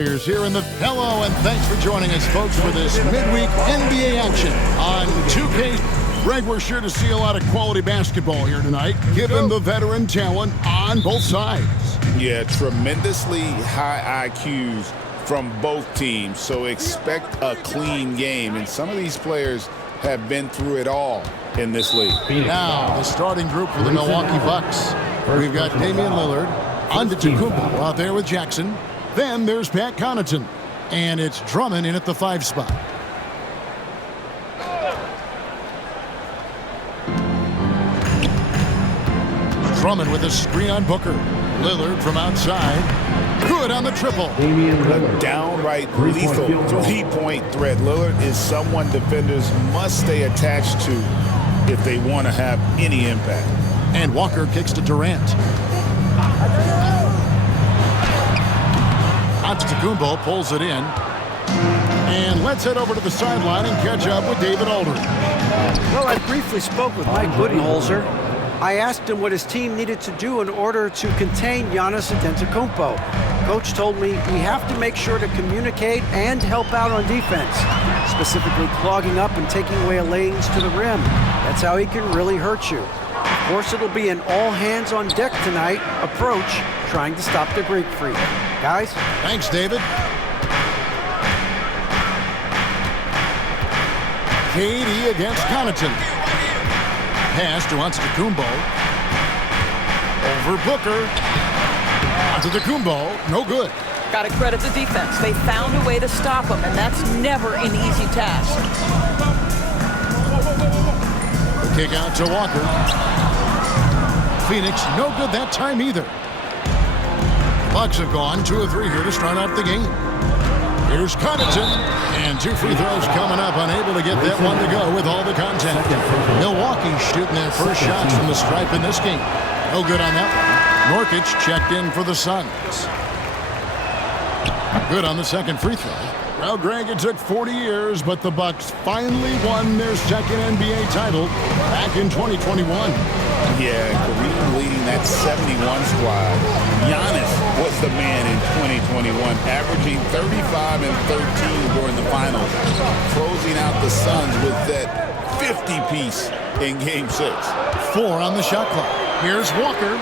Here in the hello, and thanks for joining us, folks, for this midweek NBA action on 2K. Greg, we're sure to see a lot of quality basketball here tonight, given the veteran talent on both sides. Yeah, tremendously high IQs from both teams, so expect a clean game. And some of these players have been through it all in this league. Now, the starting group for the Milwaukee Bucks. We've got Damian Lillard, Antetokounmpo out there with Jackson. Then there's Pat Connaughton, and it's Drummond in at the 5 spot. Drummond with a screen on Booker. Lillard from outside. Good on the triple. A downright lethal three-point threat. Lillard is someone defenders must stay attached to if they want to have any impact. And Walker kicks to Durant. Antetokounmpo pulls it in. And let's head over to the sideline and catch up with David Aldridge. Well, I briefly spoke with Mike Budenholzer. I asked him what his team needed to do in order to contain Giannis Antetokounmpo. Coach told me we have to make sure to communicate and help out on defense, specifically clogging up and taking away lanes to the rim. That's how he can really hurt you. Of course, it'll be an all-hands-on-deck tonight approach, trying to stop the Greek Freak. Guys? Thanks, David. KD against Connaughton. Pass to Antetokounmpo. Over Booker. Antetokounmpo, no good. Got to credit the defense. They found a way to stop him, and that's never an easy task. The kick out to Walker. Phoenix, no good that time either. Bucks have gone 2 of 3 here to start out the game. Here's Connaughton, and 2 free throws coming up, unable to get that one to go with all the contact. Milwaukee shooting their first shots from the stripe in this game. No good on that one. Nurkic checked in for the Suns. Good on the second free throw. Well, Greg, it took 40 years, but the Bucks finally won their second NBA title back in 2021. Yeah, Kareem leading that 71 squad. Giannis was the man in 2021, averaging 35 and 13 during the finals, closing out the Suns with that 50-piece in Game 6. 4 on the shot clock. Here's Walker,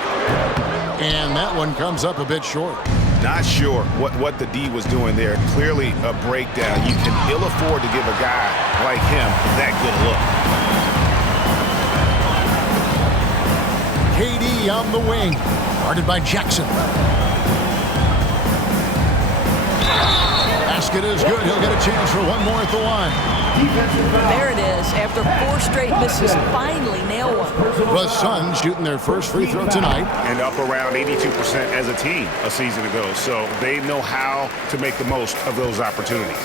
and that one comes up a bit short. Not sure what the D was doing there. Clearly a breakdown. You can ill afford to give a guy like him that good look. KD on the wing, guarded by Jackson. Basket is good. He'll get a chance for one more at the line. There it is. After 4 straight misses, finally nail one. The Suns shooting their first free throw tonight. And up around 82% as a team a season ago. So they know how to make the most of those opportunities.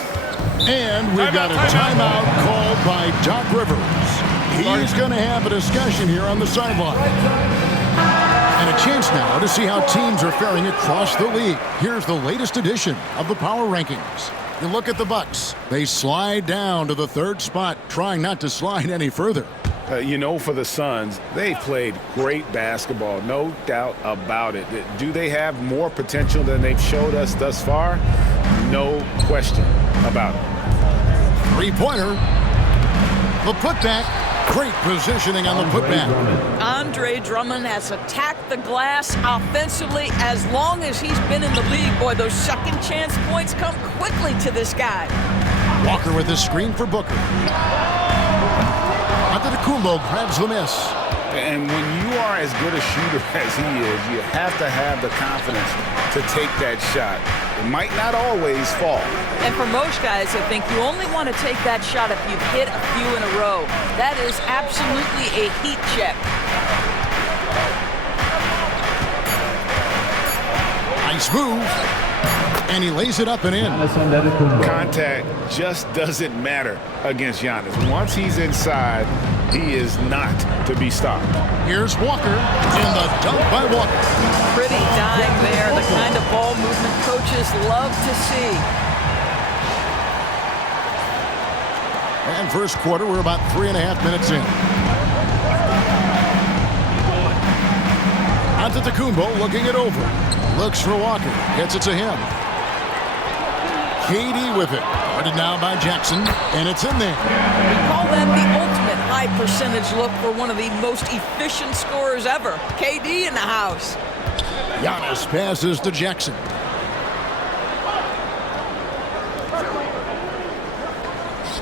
And we've got a timeout called by Doc Rivers. He's going to have a discussion here on the sideline. And a chance now to see how teams are faring across the league. Here's the latest edition of the Power Rankings. You look at the Bucks. They slide down to the 3rd spot, trying not to slide any further. For the Suns, they played great basketball, no doubt about it. Do they have more potential than they've showed us thus far? No question about it. 3-pointer. The putback. Great positioning on the putback. Andre Drummond has attacked the glass offensively as long as he's been in the league. Boy, those second chance points come quickly to this guy. Walker with a screen for Booker. Antetokounmpo grabs the miss. And when you are as good a shooter as he is, you have to have the confidence to take that shot. It might not always fall. And for most guys, I think you only want to take that shot if you've hit a few in a row. That is absolutely a heat check. Nice move. And he lays it up and in. Contact just doesn't matter against Giannis. Once he's inside, he is not to be stopped. Here's Walker in the dunk by Walker. Pretty dime there, the kind of ball movement coaches love to see. And first quarter, we're about 3.5 minutes in. Antetokounmpo looking it over. Looks for Walker. Gets it to him. KD with it. Guarded now by Jackson, and it's in there. We call that the ultimate high percentage look for one of the most efficient scorers ever. KD in the house. Giannis passes to Jackson.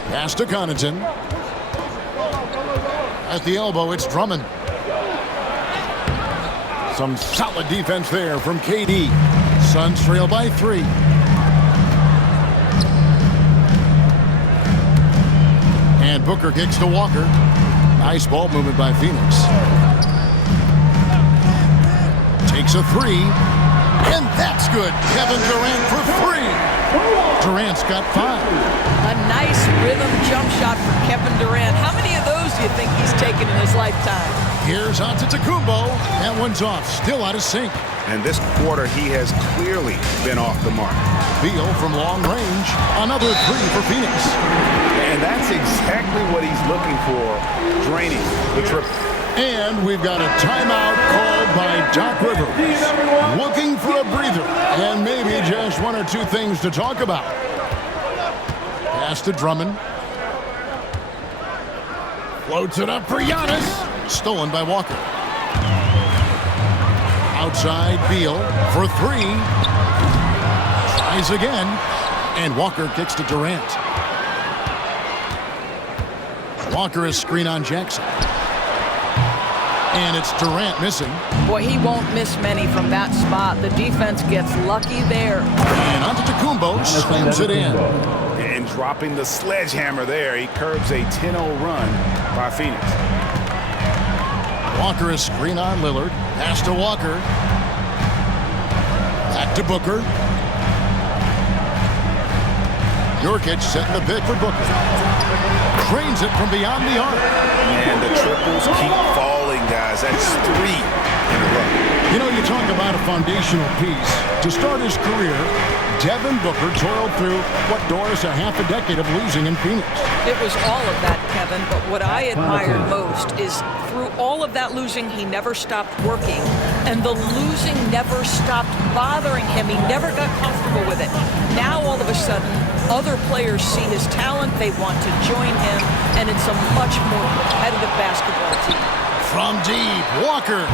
Pass to Connaughton. At the elbow, it's Drummond. Some solid defense there from KD. Suns trail by 3. And Booker kicks to Walker. Nice ball movement by Phoenix. Takes a 3. And that's good. Kevin Durant for 3. Durant's got 5. A nice rhythm jump shot for Kevin Durant. How many of those do you think he's taken in his lifetime? Here's Antetokounmpo. That one's off. Still out of sync. And this quarter, he has clearly been off the mark. Beal from long range. Another 3 for Phoenix. And that's exactly what he's looking for, draining the triple. And we've got a timeout called by Doc Rivers. Looking for a breather and maybe just 1 or 2 things to talk about. Pass to Drummond. Floats it up for Giannis. Stolen by Walker. Outside Beal for 3. Tries again. And Walker kicks to Durant. Walker is screen on Jackson. And it's Durant missing. Boy, he won't miss many from that spot. The defense gets lucky there. And Antetokounmpo slams it in. And dropping the sledgehammer there, he curbs a 10-0 run by Phoenix. Walker is screen on Lillard. Pass to Walker. Back to Booker. Nurkic setting the pick for Booker. Trains it from beyond the arc. And the triples keep falling, guys. That's 3 in a row. You know, you talk about a foundational piece. To start his career, Devin Booker toiled through what, Doris, a half a decade of losing in Phoenix. It was all of that, Kevin, but what I admired most is through all of that losing, he never stopped working, and the losing never stopped bothering him. He never got comfortable with it. Now, all of a sudden, other players see his talent, they want to join him, and it's a much more competitive basketball team. From deep, Walker.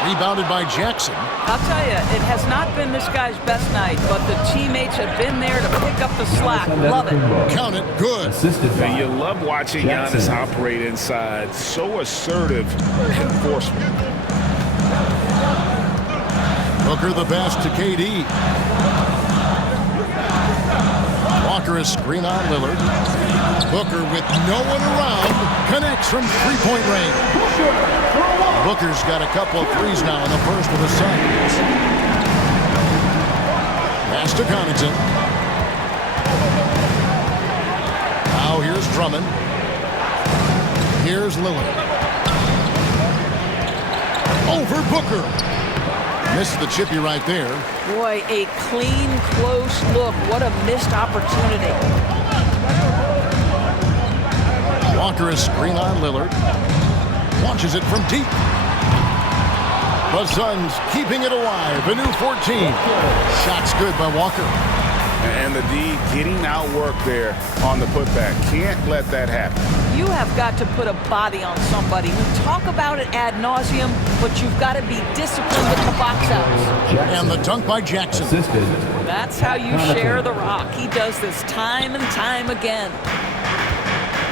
Rebounded by Jackson. I'll tell you, it has not been this guy's best night, but the teammates have been there to pick up the slack. Love it. Count it. Good. And you love watching Giannis operate inside. So assertive and forceful. Booker the pass to KD. Walker is screen on Lillard. Booker with no one around connects from three-point range. Booker's got a couple of threes now in the first for the Suns. Pass to Connaughton. Now here's Drummond. Here's Lillard. Over Booker. Missed the chippy right there. Boy, a clean, close look. What a missed opportunity. Walker is screen on Lillard. Launches it from deep. The Suns keeping it alive. A new 14. Shots good by Walker. And the D getting outworked there on the putback. Can't let that happen. You have got to put a body on somebody. We talk about it ad nauseum, but you've got to be disciplined with the box outs. And the dunk by Jackson. That's how you share the rock. He does this time and time again.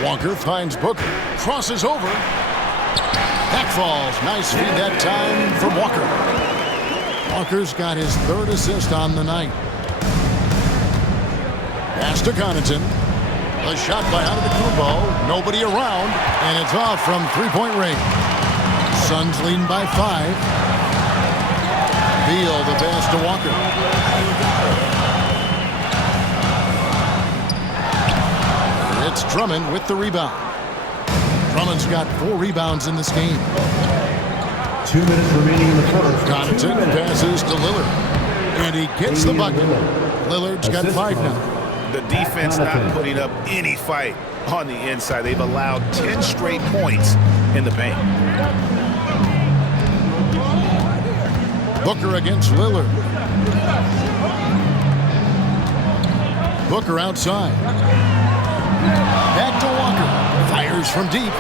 Walker finds Booker. Crosses over. That falls. Nice feed that time from Walker. Walker's got his 3rd assist on the night. Pass to Connaughton. A shot by Antetokounmpo. Nobody around. And it's off from three-point range. Suns leading by 5. Beal the pass to Walker. It's Drummond with the rebound. Drummond's got 4 rebounds in this game. 2 minutes remaining in the first. Connaughton passes to Lillard. And he gets the bucket. Lillard's got 5 now. The defense not putting up any fight on the inside. They've allowed 10 straight points in the paint. Booker against Lillard. Booker outside. Back to Walker. Fires from deep.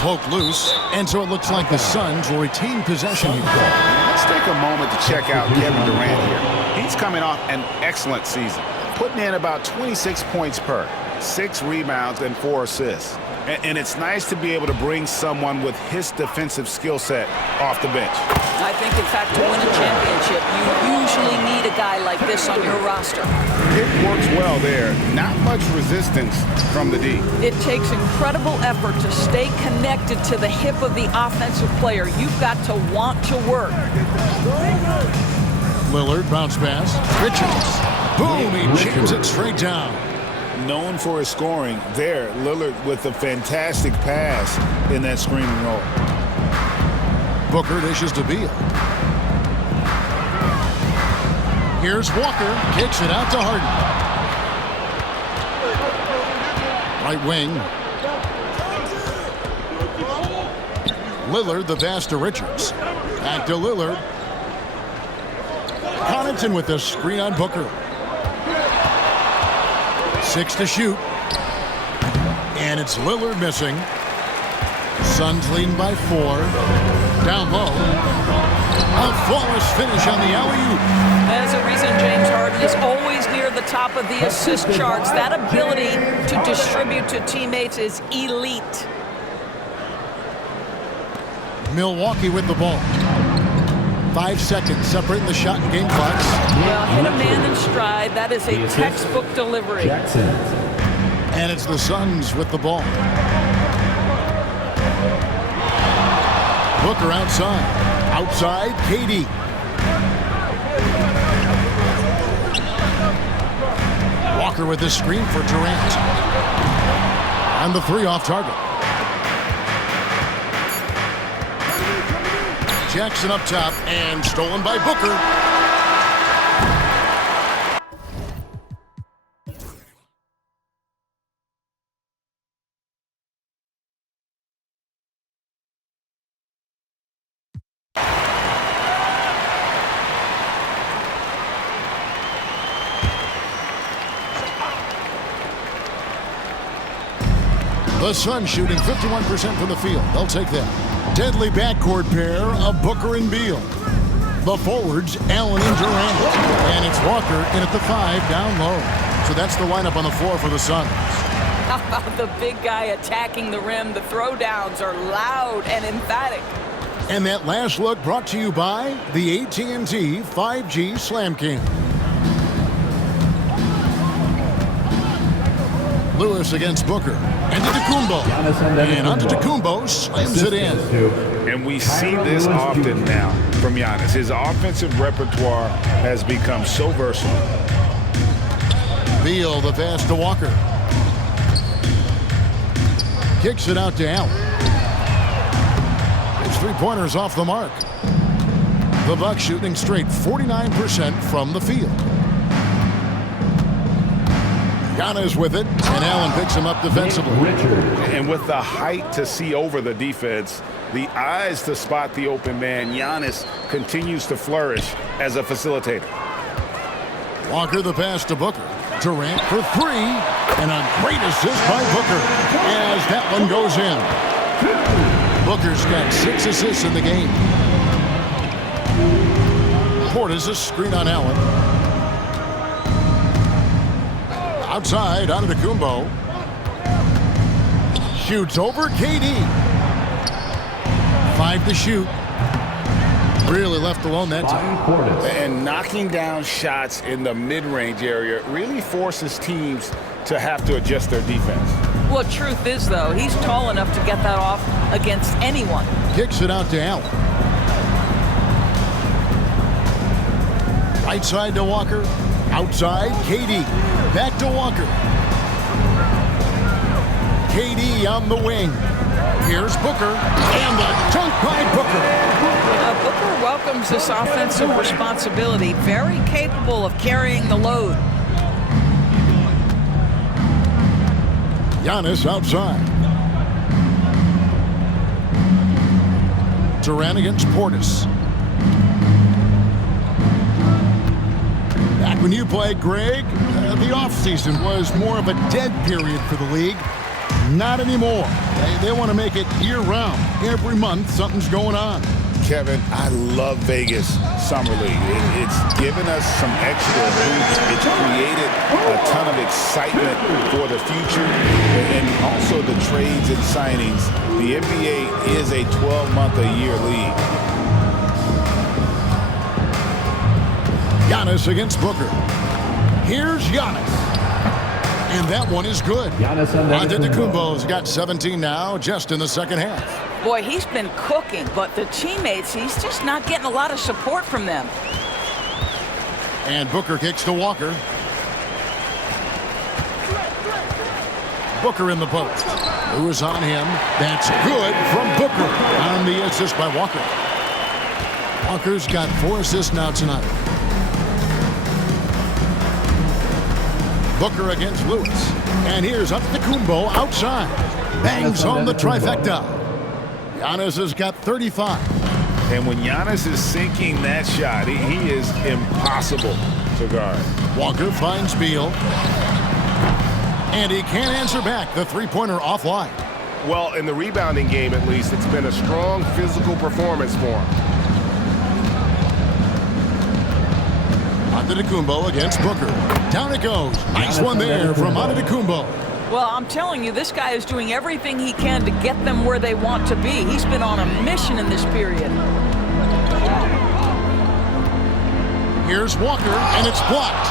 Poke loose. And so it looks like the Suns will retain possession here. Let's take a moment to check out Kevin Durant here. He's coming off an excellent season, putting in about 26 points per, 6 rebounds, and 4 assists. And it's nice to be able to bring someone with his defensive skill set off the bench. I think, in fact, to win a championship, you usually need a guy like this on your roster. It works well there. Not much resistance from the D. It takes incredible effort to stay connected to the hip of the offensive player. You've got to want to work. Lillard, bounce pass. Richards. Boom, he jams it straight down. Known for his scoring, there, Lillard with a fantastic pass in that screen and roll. Booker dishes to Beal. Here's Walker, kicks it out to Harden. Right wing. Lillard, the pass to Richards. Back to Lillard. Connaughton with the screen on Booker. 6 to shoot. And it's Lillard missing. Suns leading by 4. Down low. A flawless finish on the alley-oop. There's a reason James Harden is always near the top of the assist charts. That ability to distribute to teammates is elite. Milwaukee with the ball. 5 seconds separating the shot and game clocks. Well, hit a man in stride. That is a textbook delivery. Jackson. And it's the Suns with the ball. Booker outside. Outside, KD. Walker with the screen for Durant. And the 3 off target. Jackson up top and stolen by Booker. The Suns shooting 51% from the field. They'll take that. Deadly backcourt pair of Booker and Beal. The forwards, Allen and Durant. And it's Walker in at the 5, down low. So that's the lineup on the floor for the Suns. How about the big guy attacking the rim? The throwdowns are loud and emphatic. And that last look brought to you by the AT&T 5G Slam Cam. Lewis against Booker. Antetokounmpo. And Antetokounmpo slams it in. And we see this often now from Giannis. His offensive repertoire has become so versatile. Beal, the pass to Walker. Kicks it out to Allen. His 3-pointers off the mark. The Bucks shooting straight 49% from the field. Giannis with it, and Allen picks him up defensively. And with the height to see over the defense, the eyes to spot the open man, Giannis continues to flourish as a facilitator. Walker the pass to Booker. Durant for 3, and a great assist by Booker as that one goes in. Booker's got 6 assists in the game. Portis a screen on Allen. Outside, Antetokounmpo. Shoots over KD. 5 to shoot. Really left alone that time. And knocking down shots in the mid-range area really forces teams to have to adjust their defense. Well, truth is, though, he's tall enough to get that off against anyone. Kicks it out to Allen. Right side to Walker. Outside, KD. Back to Walker. KD on the wing. Here's Booker. And the dunk by Booker. Booker welcomes this offensive responsibility. Very capable of carrying the load. Giannis outside. Durant against Portis. Back When you played, Greg, the offseason was more of a dead period for the league. Not anymore. They want to make it year-round. Every month, something's going on. Kevin, I love Vegas Summer League. It's given us some extra hoops. It's created a ton of excitement for the future and also the trades and signings. The NBA is a 12-month-a-year league. Giannis against Booker. Here's Giannis. And that one is good. Antetokounmpo's got 17 now, just in the second half. Boy, he's been cooking, but the teammates, he's just not getting a lot of support from them. And Booker kicks to Walker. Booker in the post. Who is on him? That's good from Booker. On the assist by Walker. Walker's got 4 assists now tonight. Booker against Lewis. And here's Antetokounmpo outside. Bangs home the trifecta. Giannis has got 35. And when Giannis is sinking that shot, he is impossible to guard. Walker finds Beal. And he can't answer back. The three-pointer offline. Well, in the rebounding game, at least, it's been a strong physical performance for him. Antetokounmpo against Booker. Down it goes. Nice one there from Antetokounmpo. Well, I'm telling you, this guy is doing everything he can to get them where they want to be. He's been on a mission in this period. Here's Walker, and it's blocked.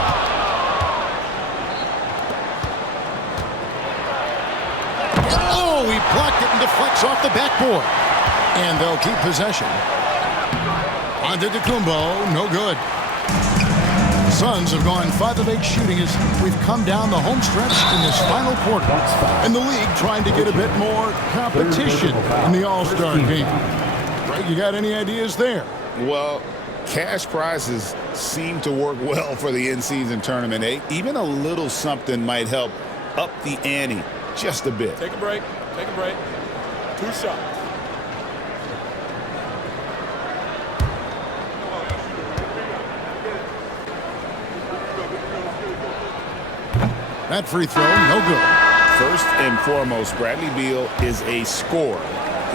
Oh, he blocked it and deflects off the backboard. And they'll keep possession. Antetokounmpo, no good. Suns have gone 5 of 8 shooting as we've come down the home stretch in this final quarter. And the league trying to get a bit more competition in the All-Star game. Greg, you got any ideas there? Well, cash prizes seem to work well for the in-season tournament. Even a little something might help up the ante just a bit. Take a break. Take a break. 2 shots. That free throw, no good. First and foremost, Bradley Beal is a scorer.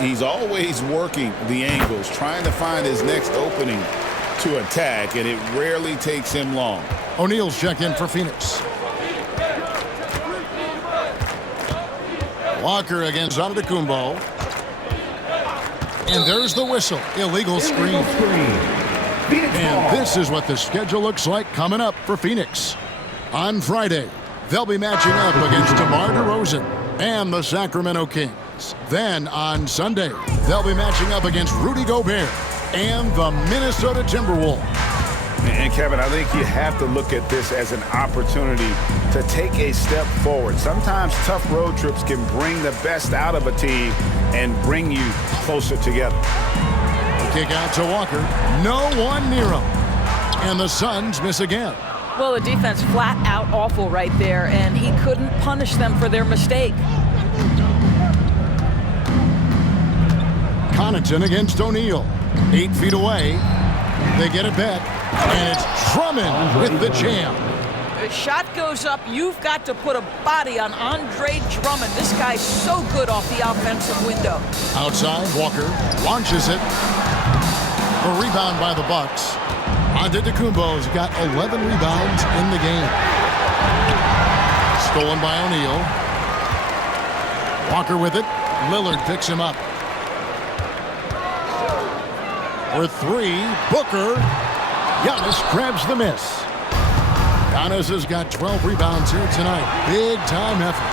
He's always working the angles, trying to find his next opening to attack, and it rarely takes him long. O'Neal's check in for Phoenix. Walker against Antetokounmpo. And there's the whistle. Illegal screen. And this is what the schedule looks like coming up for Phoenix. On Friday, they'll be matching up against DeMar DeRozan and the Sacramento Kings. Then on Sunday, they'll be matching up against Rudy Gobert and the Minnesota Timberwolves. And Kevin, I think you have to look at this as an opportunity to take a step forward. Sometimes tough road trips can bring the best out of a team and bring you closer together. The kick out to Walker. No one near him. And the Suns miss again. Well, the defense flat out awful right there, and he couldn't punish them for their mistake. Connaughton against O'Neal. 8 feet away. They get it back. And it's Drummond with the jam. The shot goes up. You've got to put a body on Andre Drummond. This guy's so good off the offensive window. Outside, Walker launches it. A rebound by the Bucks. Antetokounmpo's got 11 rebounds in the game. Stolen by O'Neal. Walker with it. Lillard picks him up. For 3, Booker. Giannis grabs the miss. Giannis has got 12 rebounds here tonight. Big time effort.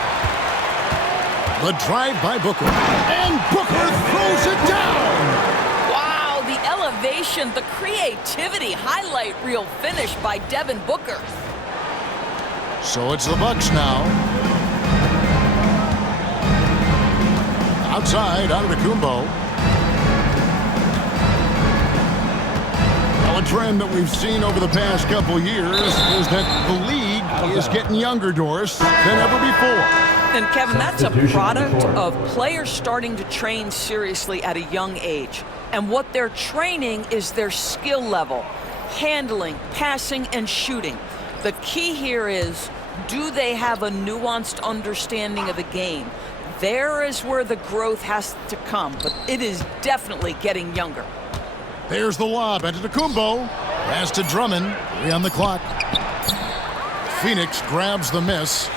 The drive by Booker. And Booker throws it down. Wow, the elevation, the creativity, highlight reel finish by Devin Booker. So it's the Bucks now. Outside, Antetokounmpo. A trend that we've seen over the past couple years is that the league is getting younger, Doris, than ever before. And Kevin, that's a product of players starting to train seriously at a young age. And what they're training is their skill level, handling, passing, and shooting. The key here is, do they have a nuanced understanding of the game? There is where the growth has to come, but it is definitely getting younger. There's the lob. Antetokounmpo. Pass to Drummond. 3 on the clock. Phoenix grabs the miss.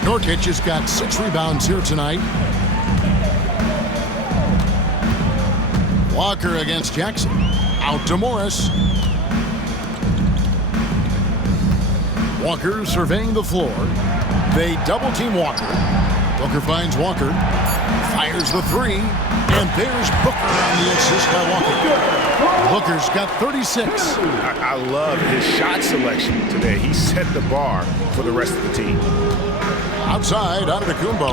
Nurkic has got 6 rebounds here tonight. Walker against Jackson. Out to Morris. Walker surveying the floor. They double-team Walker. Booker finds Walker. Fires the 3. And there's Booker on the assist by Walker. Booker's got 36. I love his shot selection today. He set the bar for the rest of the team. Outside, Antetokounmpo.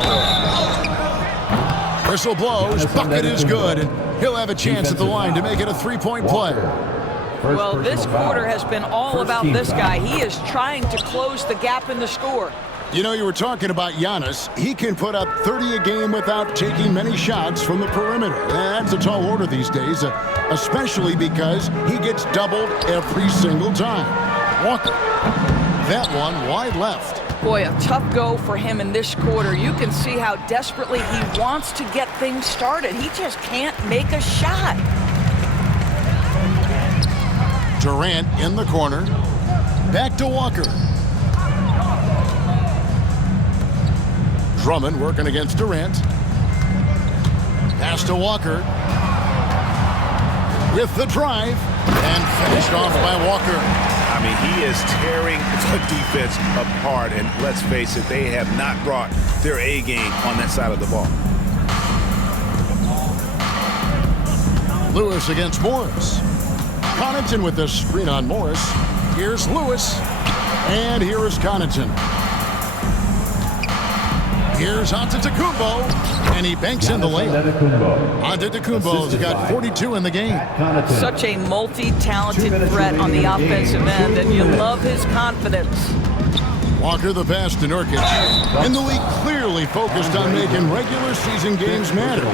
Whistle blows. Bucket is good. And he'll have a chance at the line to make it a 3-point play. Well, this quarter has been all about this guy. He is trying to close the gap in the score. You know, you were talking about Giannis. He can put up 30 a game without taking many shots from the perimeter. That's a tall order these days, especially because he gets doubled every single time. Walker, that one wide left. Boy, a tough go for him in this quarter. You can see how desperately he wants to get things started. He just can't make a shot. Durant in the corner. Back to Walker. Drummond working against Durant. Pass to Walker. With the drive. And finished off by Walker. I mean, he is tearing the defense apart. And let's face it, they have not brought their A game on that side of the ball. Lewis against Morris. Connaughton with the screen on Morris. Here's Lewis. And here is Connaughton. Here's Antetokounmpo. And he banks in the lane. Antetokounmpo's got 42 in the game. Such a multi-talented threat on the offensive end, and you love his confidence. Walker the pass to Nurkic. And the league clearly focused on making regular season games matter.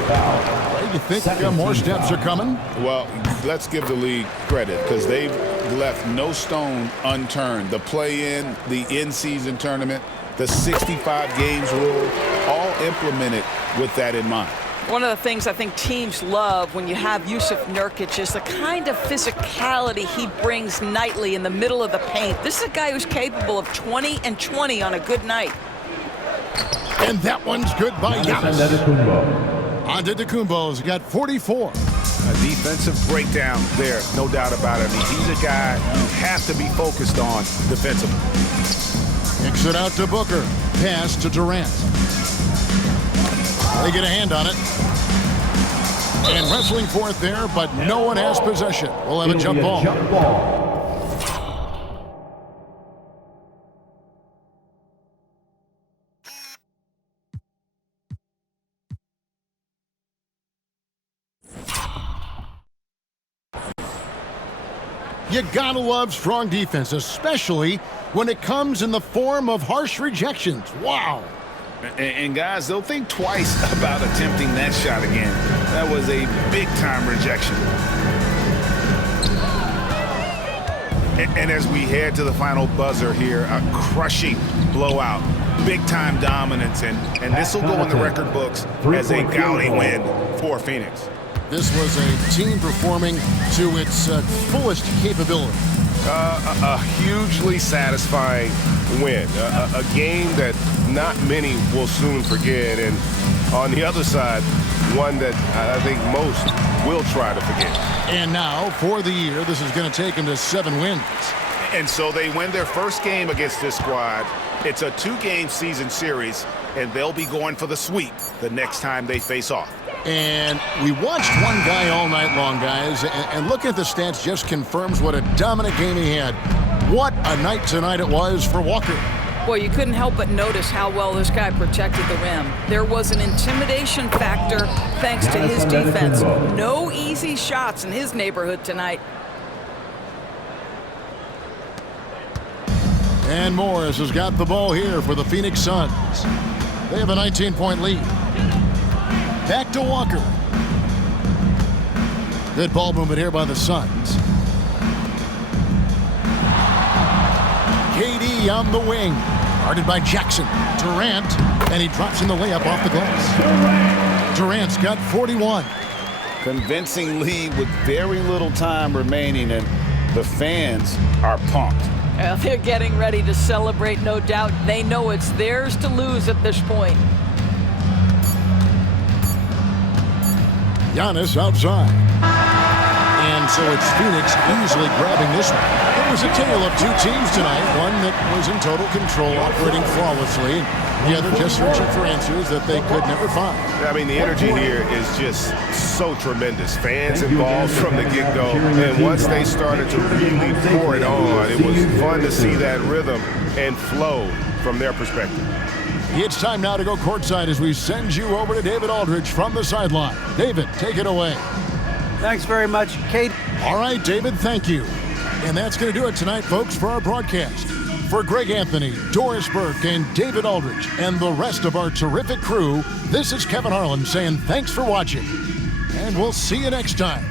You think more steps are coming? Well, let's give the league credit because they've left no stone unturned. The play-in, the in-season tournament, the 65 games rule, all implemented with that in mind. One of the things I think teams love when you have Jusuf Nurkic is the kind of physicality he brings nightly in the middle of the paint. This is a guy who's capable of 20 and 20 on a good night. And that one's good by Giannis. Antetokounmpo's got 44. A defensive breakdown there, no doubt about it. I mean, he's a guy you have to be focused on defensively. Kicks it out to Booker. Pass to Durant. They get a hand on it. And wrestling for it there, but no one has possession. We'll have a jump ball. You gotta love strong defense, especially when it comes in the form of harsh rejections. Wow. And guys, they'll think twice about attempting that shot again. That was a big-time rejection. And as we head to the final buzzer here, a crushing blowout, big-time dominance, and this will go in the record books as a gaudy win for Phoenix. This was a team performing to its fullest capability. A hugely satisfying win. A game that not many will soon forget. And on the other side, one that I think most will try to forget. And now, for the year, this is going to take them to 7 wins. And so they win their first game against this squad. It's a 2-game season series, and they'll be going for the sweep the next time they face off. And we watched one guy all night long, guys, and looking at the stats just confirms what a dominant game he had. What a night tonight it was for Walker. Boy, you couldn't help but notice how well this guy protected the rim. There was an intimidation factor thanks to his defense. No easy shots in his neighborhood tonight. And Morris has got the ball here for the Phoenix Suns. They have a 19-point lead. Back to Walker. Good ball movement here by the Suns. KD McGee on the wing. Guarded by Jackson. Durant, and he drops in the layup off the glass. Durant's got 41. Convincing lead with very little time remaining, and the fans are pumped. Well, they're getting ready to celebrate, no doubt. They know it's theirs to lose at this point. Giannis outside. And so it's Phoenix easily grabbing this one. It was a tale of two teams tonight. One that was in total control, operating flawlessly. The other just searching for answers that they could never find. I mean, the energy here is just so tremendous. Fans involved from the get-go. And once they started to really pour it on, it was fun to see that rhythm and flow from their perspective. It's time now to go courtside as we send you over to David Aldridge from the sideline. David, take it away. Thanks very much, Kate. All right, David, thank you. And that's going to do it tonight, folks, for our broadcast. For Greg Anthony, Doris Burke, and David Aldridge, and the rest of our terrific crew, this is Kevin Harlan saying thanks for watching. And we'll see you next time.